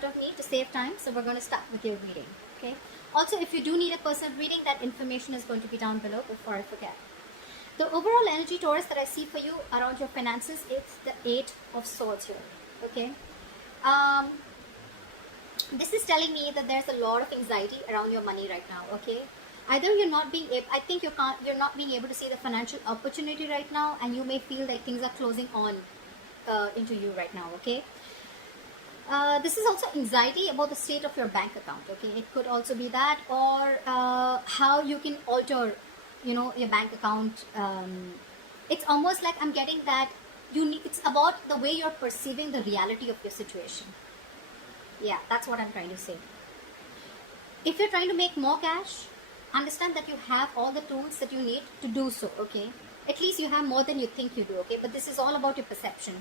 front of me to save time, so we're going to start with your reading. Okay. Also, if you do need a personal reading, that information is going to be down below before I forget. The overall energy, Taurus, that I see for you around your finances is the 8 of Swords here. Okay. This is telling me that there's a lot of anxiety around your money right now. Okay. Either you're not being able, I think you're not being able to see the financial opportunity right now, and you may feel like things are closing on into you right now. Okay. This is also anxiety about the state of your bank account. Okay, it could also be that, or how you can alter, your bank account. It's almost like I'm getting that it's about the way you're perceiving the reality of your situation. Yeah, that's what I'm trying to say. If you're trying to make more cash, understand that you have all the tools that you need to do so. Okay. At least you have more than you think you do, okay? But this is all about your perception.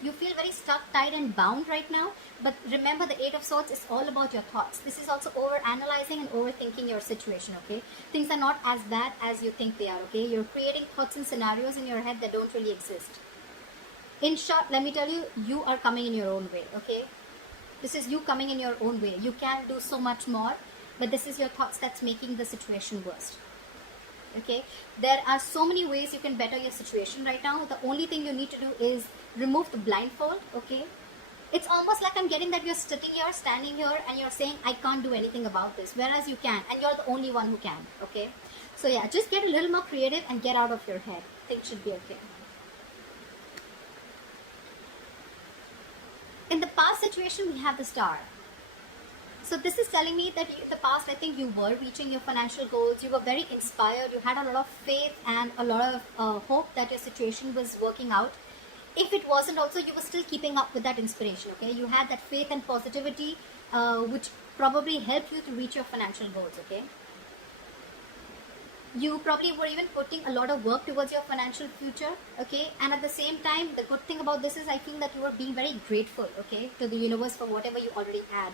You feel very stuck, tied, and bound right now. But remember, the 8 of Swords is all about your thoughts. This is also over-analyzing and overthinking your situation, okay? Things are not as bad as you think they are, okay? You're creating thoughts and scenarios in your head that don't really exist. In short, let me tell you, you are coming in your own way, okay? This is you coming in your own way. You can do so much more, but this is your thoughts that's making the situation worse. Okay, there are so many ways you can better your situation right now. The only thing you need to do is remove the blindfold. Okay, it's almost like I'm getting that you're standing here, and you're saying, I can't do anything about this, whereas you can, and you're the only one who can. Okay, so yeah, just get a little more creative and get out of your head. Things should be okay. In the past situation, we have the Star. So this is telling me that in the past, I think you were reaching your financial goals. You were very inspired. You had a lot of faith and a lot of hope that your situation was working out. If it wasn't also, you were still keeping up with that inspiration. Okay, you had that faith and positivity, which probably helped you to reach your financial goals. Okay, you probably were even putting a lot of work towards your financial future. Okay, and at the same time, the good thing about this is I feel that you were being very grateful. Okay, to the universe for whatever you already had.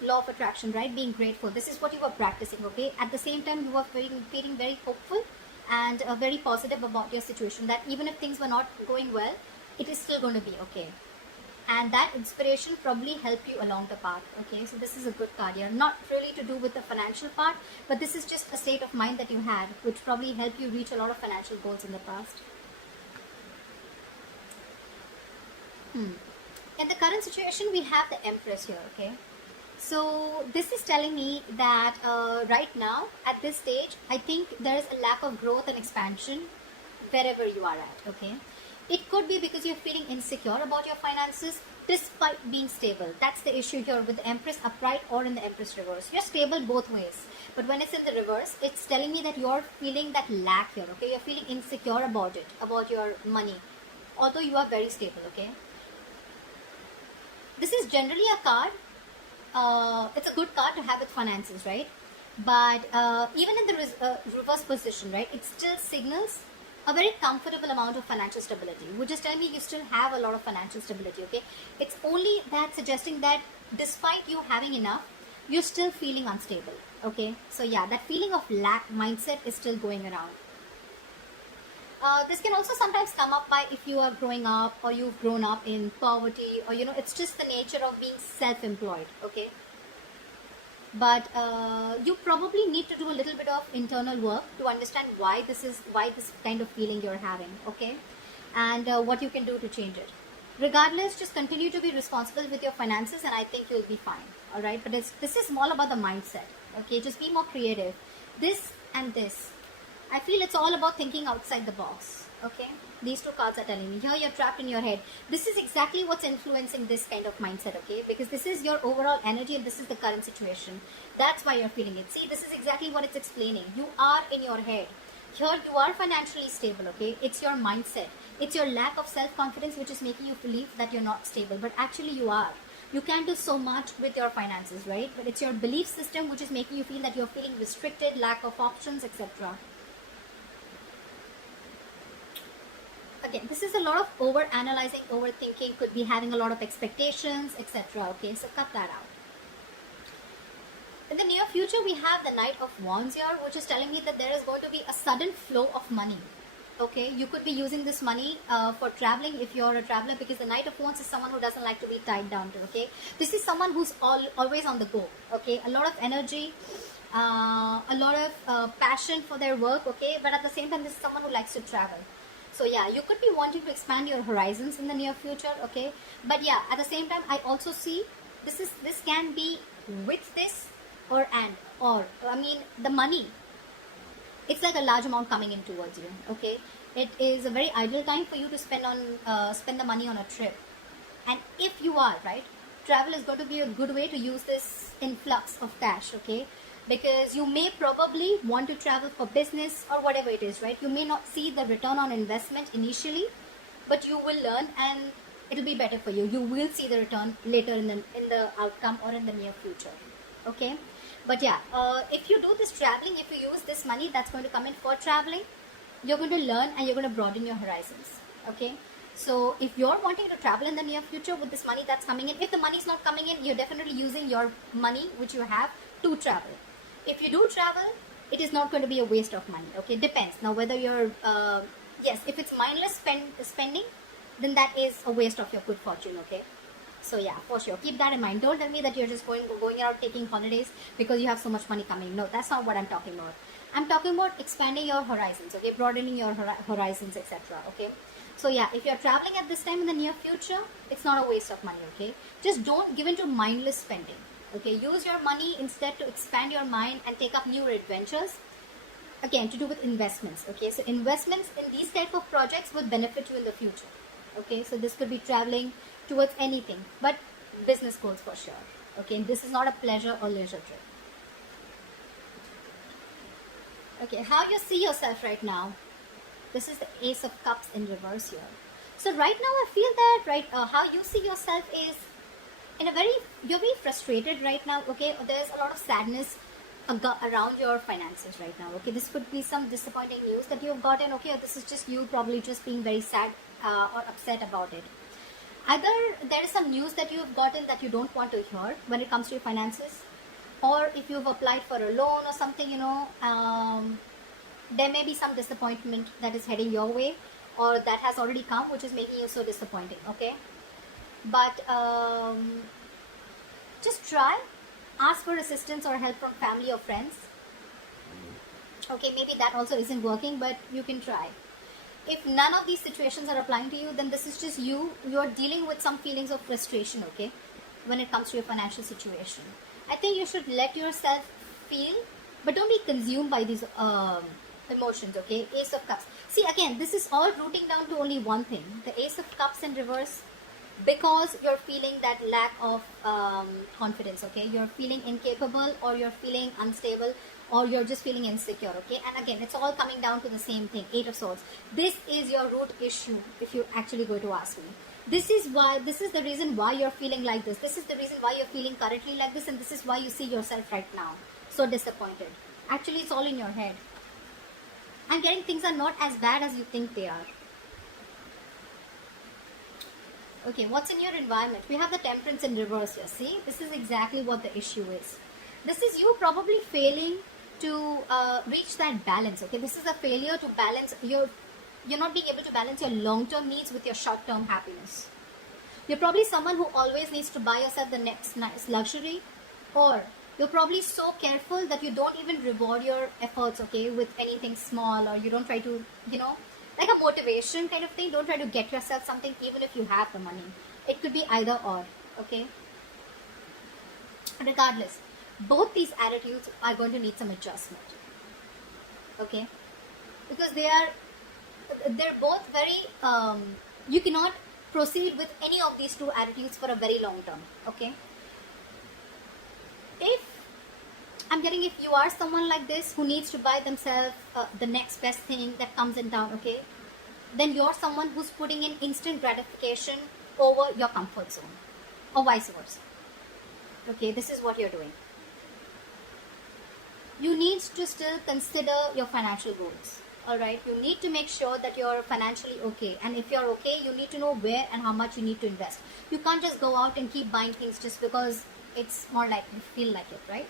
Law of attraction, right? Being grateful. This is what you were practicing, okay? At the same time, you were feeling very hopeful and very positive about your situation, that even if things were not going well, it is still going to be okay. And that inspiration probably helped you along the path, okay? So this is a good card here. Not really to do with the financial part, but this is just a state of mind that you had, which probably helped you reach a lot of financial goals in the past. In the current situation, we have the Empress here, okay? So this is telling me that right now, at this stage, I think there is a lack of growth and expansion wherever you are at, okay? It could be because you're feeling insecure about your finances despite being stable. That's the issue here with the Empress upright or in the Empress reverse. You're stable both ways. But when it's in the reverse, it's telling me that you're feeling that lack here, okay? You're feeling insecure about it, about your money, although you are very stable, okay? This is generally a card. It's a good card to have with finances, right? But even in the reverse position, right, it still signals a very comfortable amount of financial stability, which is telling me you still have a lot of financial stability, okay? It's only that suggesting that despite you having enough, you're still feeling unstable, okay? So yeah, that feeling of lack mindset is still going around. This can also sometimes come up by if you are growing up or you've grown up in poverty, or it's just the nature of being self-employed, okay? But you probably need to do a little bit of internal work to understand why this kind of feeling you're having, okay? And what you can do to change it. Regardless, just continue to be responsible with your finances, and I think you'll be fine, all right? But this is all about the mindset, okay? Just be more creative. This and this. I feel it's all about thinking outside the box, okay? These two cards are telling me, here you're trapped in your head. This is exactly what's influencing this kind of mindset, okay? Because this is your overall energy and this is the current situation. That's why you're feeling it. See, this is exactly what it's explaining. You are in your head. Here you are financially stable, okay? It's your mindset. It's your lack of self-confidence which is making you believe that you're not stable. But actually you are. You can do so much with your finances, right? But it's your belief system which is making you feel that you're feeling restricted, lack of options, etc. Again, this is a lot of over-analyzing, overthinking, could be having a lot of expectations, etc. Okay, so cut that out. In the near future, we have the Knight of Wands here, which is telling me that there is going to be a sudden flow of money. Okay, you could be using this money for traveling if you're a traveler, because the Knight of Wands is someone who doesn't like to be tied down to. Okay, this is someone who's always on the go. Okay, a lot of energy, a lot of passion for their work. Okay, but at the same time, this is someone who likes to travel. So yeah, you could be wanting to expand your horizons in the near future. Okay, but yeah, at the same time, I also see this can be with this or I mean the money, it's like a large amount coming in towards you. Okay, it is a very ideal time for you to spend the money on a trip. And if you are right, travel is going to be a good way to use this influx of cash. Okay, because you may probably want to travel for business or whatever it is, right? You may not see the return on investment initially, but you will learn and it'll be better for you. You will see the return later in the outcome or in the near future. Okay, but yeah, if you do this traveling, if you use this money that's going to come in for traveling, you're going to learn and you're going to broaden your horizons. Okay, so if you're wanting to travel in the near future with this money that's coming in, if the money is not coming in, you're definitely using your money which you have to travel. If you do travel, it is not going to be a waste of money. Okay, depends now whether you're yes, if it's mindless spending, then that is a waste of your good fortune. Okay, so yeah, for sure, keep that in mind. Don't tell me that you're just going out taking holidays because you have so much money coming. No, that's not what I'm talking about. I'm talking about expanding your horizons. Okay, broadening your horizons, etc. Okay, so yeah, if you're traveling at this time in the near future, it's not a waste of money. Okay, just don't give in to mindless spending. Okay, use your money instead to expand your mind and take up new adventures. Again, to do with investments. Okay, so investments in these type of projects will benefit you in the future. Okay, so this could be traveling towards anything, but business goals for sure. Okay, this is not a pleasure or leisure trip. Okay, how you see yourself right now? This is the Ace of Cups in reverse here. So right now I feel that, right, how you see yourself is you're very frustrated right now. Okay, there's a lot of sadness around your finances right now. Okay, this could be some disappointing news that you've gotten. Okay, or this is just you probably just being very sad or upset about it. Either there is some news that you've gotten that you don't want to hear when it comes to your finances, or if you've applied for a loan or something, there may be some disappointment that is heading your way, or that has already come, which is making you so disappointing. Okay, but just try, ask for assistance or help from family or friends. Okay, maybe that also isn't working, but you can try. If none of these situations are applying to you, then this is just you're dealing with some feelings of frustration. Okay, when it comes to your financial situation, I think you should let yourself feel, but don't be consumed by these emotions. Okay, Ace of Cups. See, again, this is all rooting down to only one thing, the Ace of Cups in reverse, because you're feeling that lack of confidence. Okay, you're feeling incapable, or you're feeling unstable, or you're just feeling insecure. Okay, and again, it's all coming down to the same thing, Eight of Swords. This is your root issue, if you actually go to ask me. This is the reason why you're feeling like this. This is the reason why you're feeling currently like this, and this is why you see yourself right now so disappointed. Actually, it's all in your head. I'm getting things are not as bad as you think they are. Okay, what's in your environment? We have the Temperance in reverse here. See, this is exactly what the issue is. This is you probably failing to reach that balance. Okay, this is a failure to balance you're not being able to balance your long-term needs with your short-term happiness. You're probably someone who always needs to buy yourself the next nice luxury, or you're probably so careful that you don't even reward your efforts, okay, with anything small, or you don't try to, like a motivation kind of thing. Don't try to get yourself something even if you have the money. It could be either or. Okay, regardless, both these attitudes are going to need some adjustment. Okay, because they're both very you cannot proceed with any of these two attitudes for a very long term. Okay, if you are someone like this who needs to buy themselves the next best thing that comes in town, okay, then you're someone who's putting in instant gratification over your comfort zone, or vice versa. Okay, this is what you're doing. You need to still consider your financial goals. Alright, you need to make sure that you're financially okay, and if you're okay, you need to know where and how much you need to invest. You can't just go out and keep buying things just because it's more like you feel like it, right?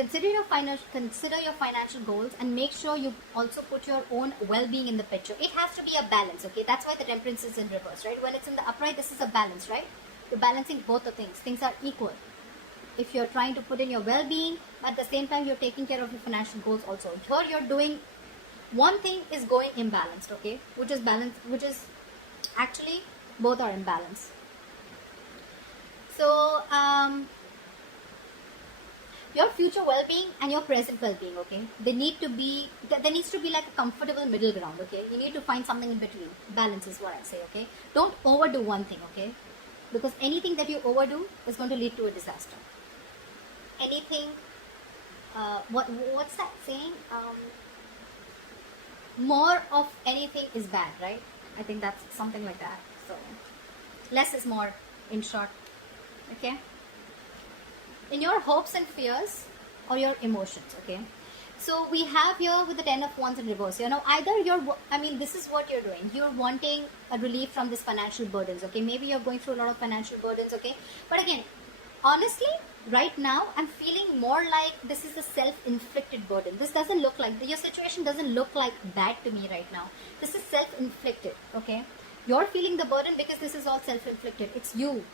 consider your financial goals, and make sure you also put your own well-being in the picture. It has to be a balance, okay? That's why the Temperance is in reverse, right? When it's in the upright, this is a balance, right? You're balancing both the things. Things are equal. If you're trying to put in your well-being, but at the same time you're taking care of your financial goals also. Here you're doing one thing is going imbalanced, okay? Which is balance, which is actually both are imbalanced. So your future well-being and your present well-being, okay, there needs to be like a comfortable middle ground, okay? You need to find something in between. Balance is what I say, okay? Don't overdo one thing, okay? Because anything that you overdo is going to lead to a disaster. Anything, what's that saying? More of anything is bad, right? I think that's something like that. So less is more, in short, okay? In your hopes and fears or your emotions, okay? So we have here with the 10 of Wands in reverse. You know, either this is what you're doing. You're wanting a relief from this financial burdens, okay? Maybe you're going through a lot of financial burdens, okay? But again, honestly, right now, I'm feeling more like this is a self-inflicted burden. This doesn't look like, your situation doesn't look like bad to me right now. This is self-inflicted, okay? You're feeling the burden because this is all self-inflicted. It's you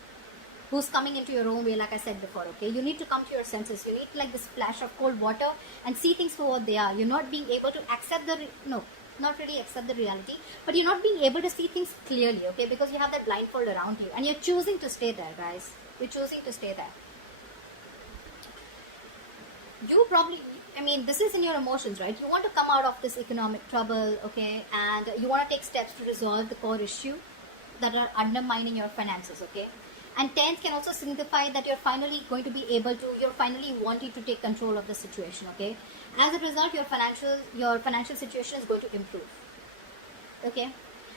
who's coming into your own way, like I said before, okay? You need to come to your senses. You need like this splash of cold water and see things for what they are. You're not being able to accept not really accept the reality, but you're not being able to see things clearly, okay? Because you have that blindfold around you and you're choosing to stay there, guys. You're choosing to stay there. You probably, this is in your emotions, right? You want to come out of this economic trouble, okay? And you want to take steps to resolve the core issue that are undermining your finances, okay? And 10th can also signify that you're finally wanting to take control of the situation, okay? As a result, your financial situation is going to improve, okay?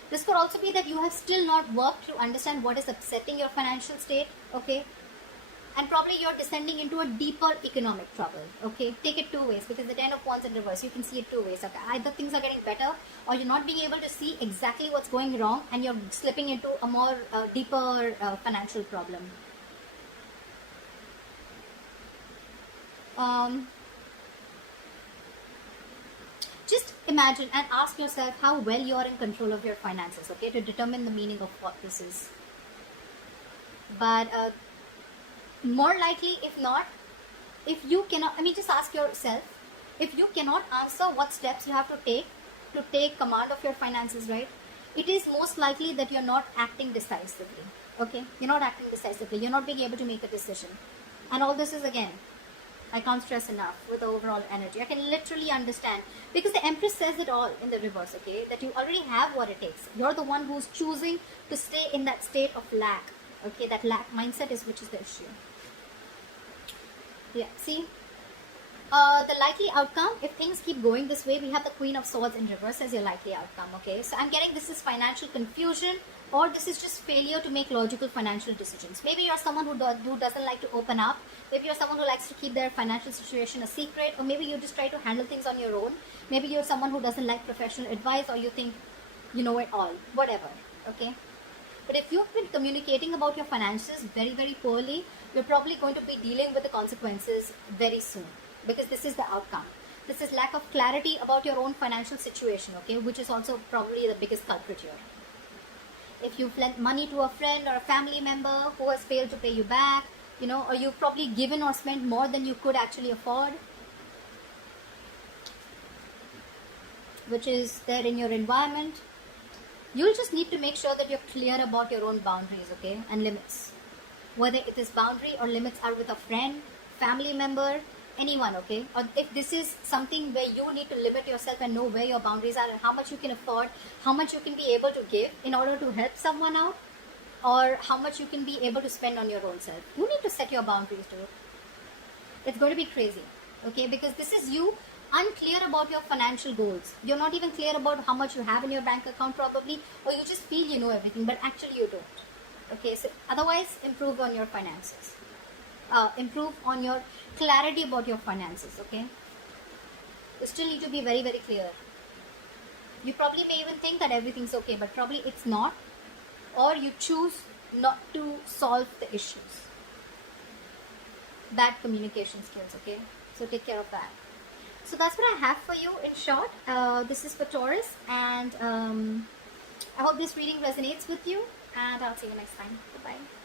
This could also be that you have still not worked to understand what is upsetting your financial state, okay? And probably you're descending into a deeper economic trouble, okay? Take it two ways, because the 10 of Wands in reverse, you can see it two ways, okay? Either things are getting better, or you're not being able to see exactly what's going wrong, and you're slipping into a more deeper financial problem. Just imagine and ask yourself how well you are in control of your finances, okay? To determine the meaning of what this is. But more likely, if not, if you cannot, just ask yourself, if you cannot answer what steps you have to take command of your finances, right? It is most likely that you're not acting decisively, okay? You're not acting decisively. You're not being able to make a decision. And all this is, again, I can't stress enough with the overall energy. I can literally understand, because the Empress says it all in the reverse, okay? That you already have what it takes. You're the one who's choosing to stay in that state of lack, okay? That lack mindset is which is the issue. Yeah, see, the likely outcome, if things keep going this way, we have the Queen of Swords in reverse as your likely outcome, okay? So I'm getting this is financial confusion, or this is just failure to make logical financial decisions. Maybe you're someone who doesn't like to open up. Maybe you're someone who likes to keep their financial situation a secret, or maybe you just try to handle things on your own. Maybe you're someone who doesn't like professional advice, or you think you know it all, whatever, okay? But if you've been communicating about your finances very, very poorly, you're probably going to be dealing with the consequences very soon, because this is the outcome. This is lack of clarity about your own financial situation, okay, which is also probably the biggest culprit here. If you've lent money to a friend or a family member who has failed to pay you back, or you've probably given or spent more than you could actually afford, which is there in your environment, you'll just need to make sure that you're clear about your own boundaries, okay, and limits. Whether it is boundary or limits are with a friend, family member, anyone, okay? Or if this is something where you need to limit yourself and know where your boundaries are and how much you can afford, how much you can be able to give in order to help someone out, or how much you can be able to spend on your own self. You need to set your boundaries too. It's going to be crazy, okay? Because this is you unclear about your financial goals. You're not even clear about how much you have in your bank account probably, or you just feel you know everything, but actually you don't. Okay, so otherwise improve on your finances. Improve on your clarity about your finances, okay? You still need to be very, very clear. You probably may even think that everything's okay, but probably it's not, or you choose not to solve the issues. bad communication skills, okay? So take care of that. So that's what I have for you in short. This is for Taurus, and I hope this reading resonates with you, and I'll see you next time. Bye-bye.